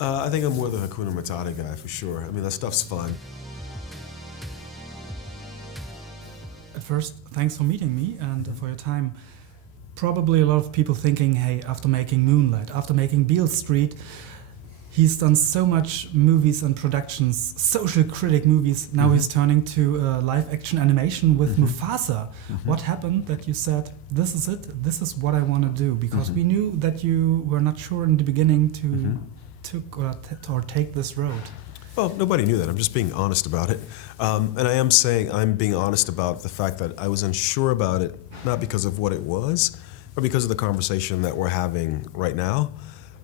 I think I'm more the Hakuna Matata guy for sure. I mean, that stuff's fun. At first, thanks for meeting me and for your time. Probably a lot of people thinking, hey, after making Moonlight, after making Beale Street, he's done so much movies and productions, social critic movies. Now he's turning to live action animation with Mufasa. What happened that you said, this is it, this is what I want to do? Because we knew that you were not sure in the beginning to take this road. Well, nobody knew that. I'm just being honest about it. And I am saying I'm being honest about the fact that I was unsure about it, not because of what it was, but because of the conversation that we're having right now.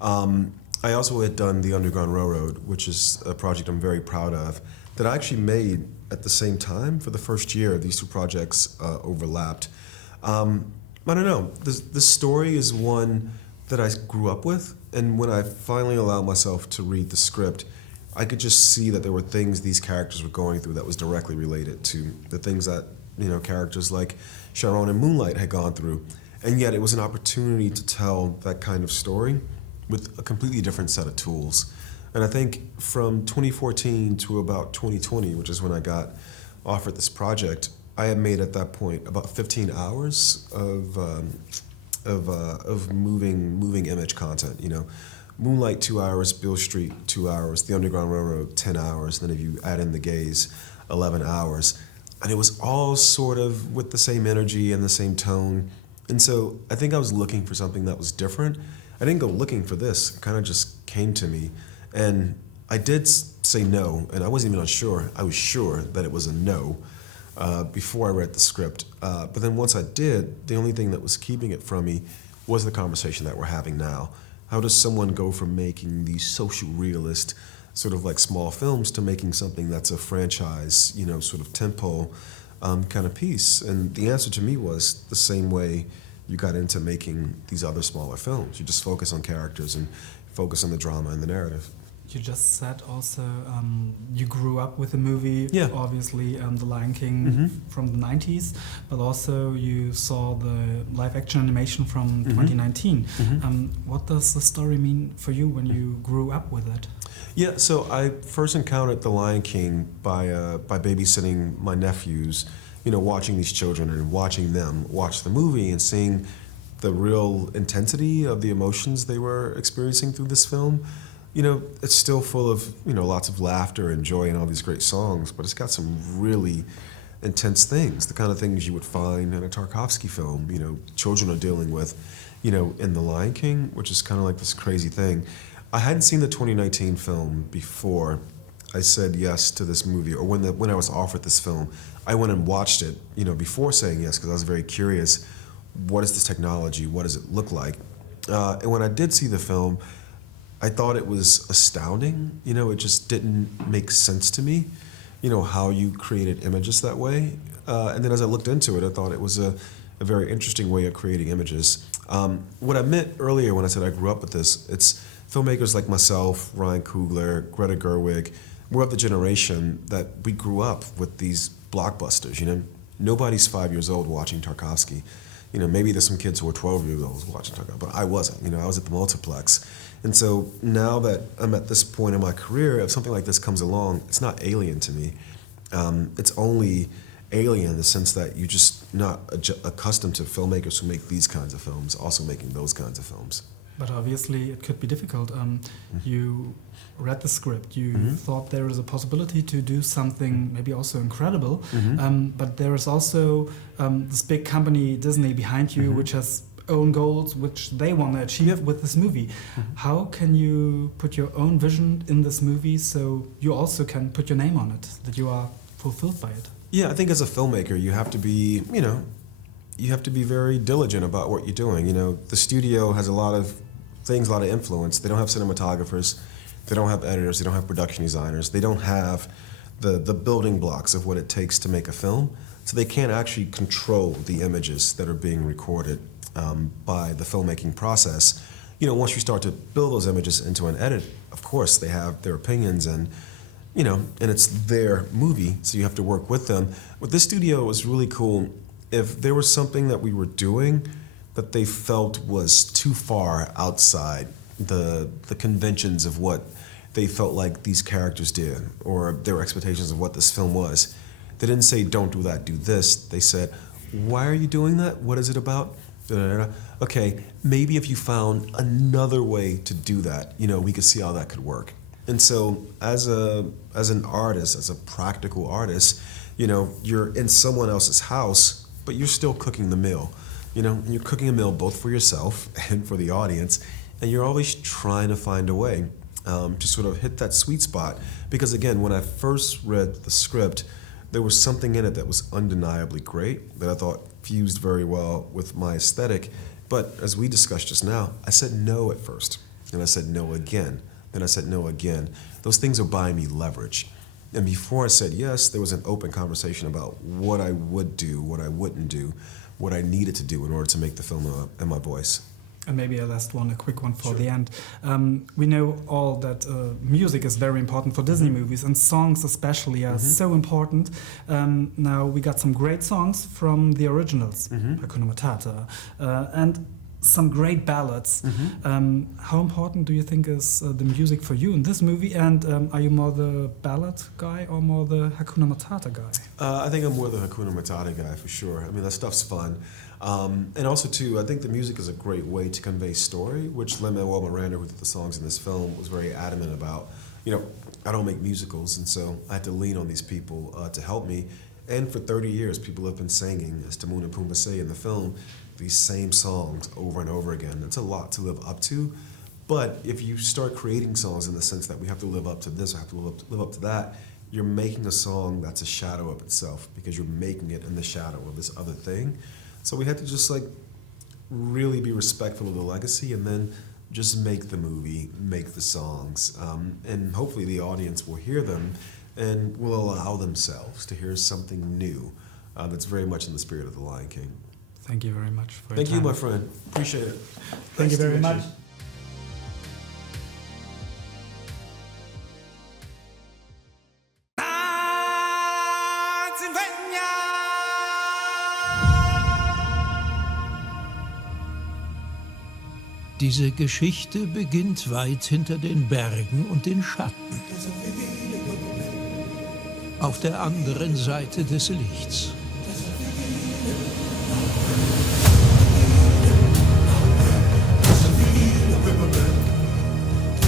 I also had done The Underground Railroad, which is a project I'm very proud of, that I actually made at the same time. For the first year, these two projects overlapped. I don't know. This story is one that I grew up with, and when I finally allowed myself to read the script, I could just see that there were things these characters were going through that was directly related to the things that, characters like Sharon in Moonlight had gone through. And yet it was an opportunity to tell that kind of story with a completely different set of tools. And I think from 2014 to about 2020, which is when I got offered this project, I had made at that point about 15 hours of moving image content. Moonlight 2 hours, Beale Street 2 hours, The Underground Railroad 10 hours, then if you add in the gaze, 11 hours. And it was all sort of with the same energy and the same tone. And so I think I was looking for something that was different. I didn't go looking for this, it kind of just came to me. And I did say no, and I wasn't even unsure. I was sure that it was a no before I read the script. But then once I did, the only thing that was keeping it from me was the conversation that we're having now. How does someone go from making these social realist, sort of like small films, to making something that's a franchise, sort of tentpole kind of piece? And the answer to me was the same way you got into making these other smaller films. You just focus on characters and focus on the drama and the narrative. You just said also you grew up with the movie, obviously The Lion King from the 90s, but also you saw the live action animation from 2019. What does the story mean for you when you grew up with it? Yeah, so I first encountered The Lion King by babysitting my nephews, watching these children and watching them watch the movie and seeing the real intensity of the emotions they were experiencing through this film. It's still full of, lots of laughter and joy and all these great songs, but it's got some really intense things, the kind of things you would find in a Tarkovsky film, children are dealing with, in The Lion King, which is kind of like this crazy thing. I hadn't seen the 2019 film before I said yes to this movie, or when I was offered this film, I went and watched it, before saying yes, because I was very curious, what is this technology, what does it look like? And when I did see the film, I thought it was astounding. It just didn't make sense to me, how you created images that way. And then as I looked into it, I thought it was a very interesting way of creating images. What I meant earlier when I said I grew up with this, it's filmmakers like myself, Ryan Coogler, Greta Gerwig, we're of the generation that we grew up with these blockbusters. Nobody's 5 years old watching Tarkovsky. Maybe there's some kids who are 12 years old watching Tarkovsky, but I wasn't. I was at the multiplex. And so now that I'm at this point in my career, if something like this comes along, it's not alien to me. It's only alien in the sense that you're just not accustomed to filmmakers who make these kinds of films also making those kinds of films. But obviously it could be difficult. You read the script, you thought there is a possibility to do something maybe also incredible, but there is also this big company, Disney, behind you, which has own goals which they want to achieve with this movie. How can you put your own vision in this movie so you also can put your name on it, that you are fulfilled by it? Yeah, I think as a filmmaker you have to be, you have to be very diligent about what you're doing. The studio has a lot of things, a lot of influence. They don't have cinematographers, they don't have editors, they don't have production designers, they don't have the building blocks of what it takes to make a film, so they can't actually control the images that are being recorded by the filmmaking process. Once you start to build those images into an edit, of course they have their opinions and it's their movie, so you have to work with them. With this studio, it was really cool. If there was something that we were doing that they felt was too far outside the conventions of what they felt like these characters did, or their expectations of what this film was. They didn't say, don't do that, do this. They said, why are you doing that? What is it about? Da-da-da-da. Okay, maybe if you found another way to do that, we could see how that could work. And so as an artist, as a practical artist, you're in someone else's house, but you're still cooking the meal. And you're cooking a meal both for yourself and for the audience, and you're always trying to find a way to sort of hit that sweet spot. Because again, when I first read the script, there was something in it that was undeniably great, that I thought fused very well with my aesthetic. But as we discussed just now, I said no at first, and I said no again, then I said no again. Those things are buying me leverage. And before I said yes, there was an open conversation about what I would do, what I wouldn't do, what I needed to do in order to make the film in my voice. And maybe a last one, a quick one for the end. We know all that music is very important for Disney movies, and songs especially are so important. Now we got some great songs from the originals, Hakuna Matata, and some great ballads. How important do you think is the music for you in this movie? And are you more the ballad guy or more the Hakuna Matata guy? I think I'm more the Hakuna Matata guy for sure. I mean, that stuff's fun. And also, too, I think the music is a great way to convey story, which Lin-Manuel Miranda, who did the songs in this film, was very adamant about. I don't make musicals, and so I had to lean on these people to help me. And for 30 years, people have been singing, as Timon and Pumbaa say in the film, these same songs over and over again. It's a lot to live up to, but if you start creating songs in the sense that we have to live up to this, or have to live up to that, you're making a song that's a shadow of itself, because you're making it in the shadow of this other thing. So we had to just really be respectful of the legacy, and then just make the movie, make the songs, and hopefully the audience will hear them and will allow themselves to hear something new that's very much in the spirit of The Lion King. Thank you very much for your time. Thank you, my friend. Appreciate it. Thank you very much. Diese Geschichte beginnt weit hinter den Bergen und den Schatten. Auf der anderen Seite des Lichts.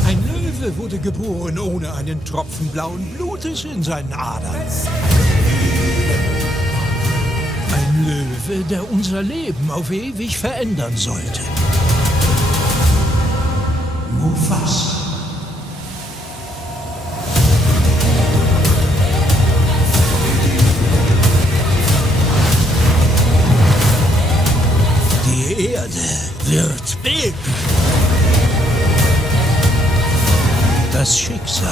Ein Löwe wurde geboren ohne einen Tropfen blauen Blutes in seinen Adern. Ein Löwe, der unser Leben auf ewig verändern sollte. Mufasa. Die Erde wird beben. Das Schicksal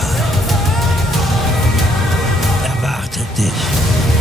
erwartet dich.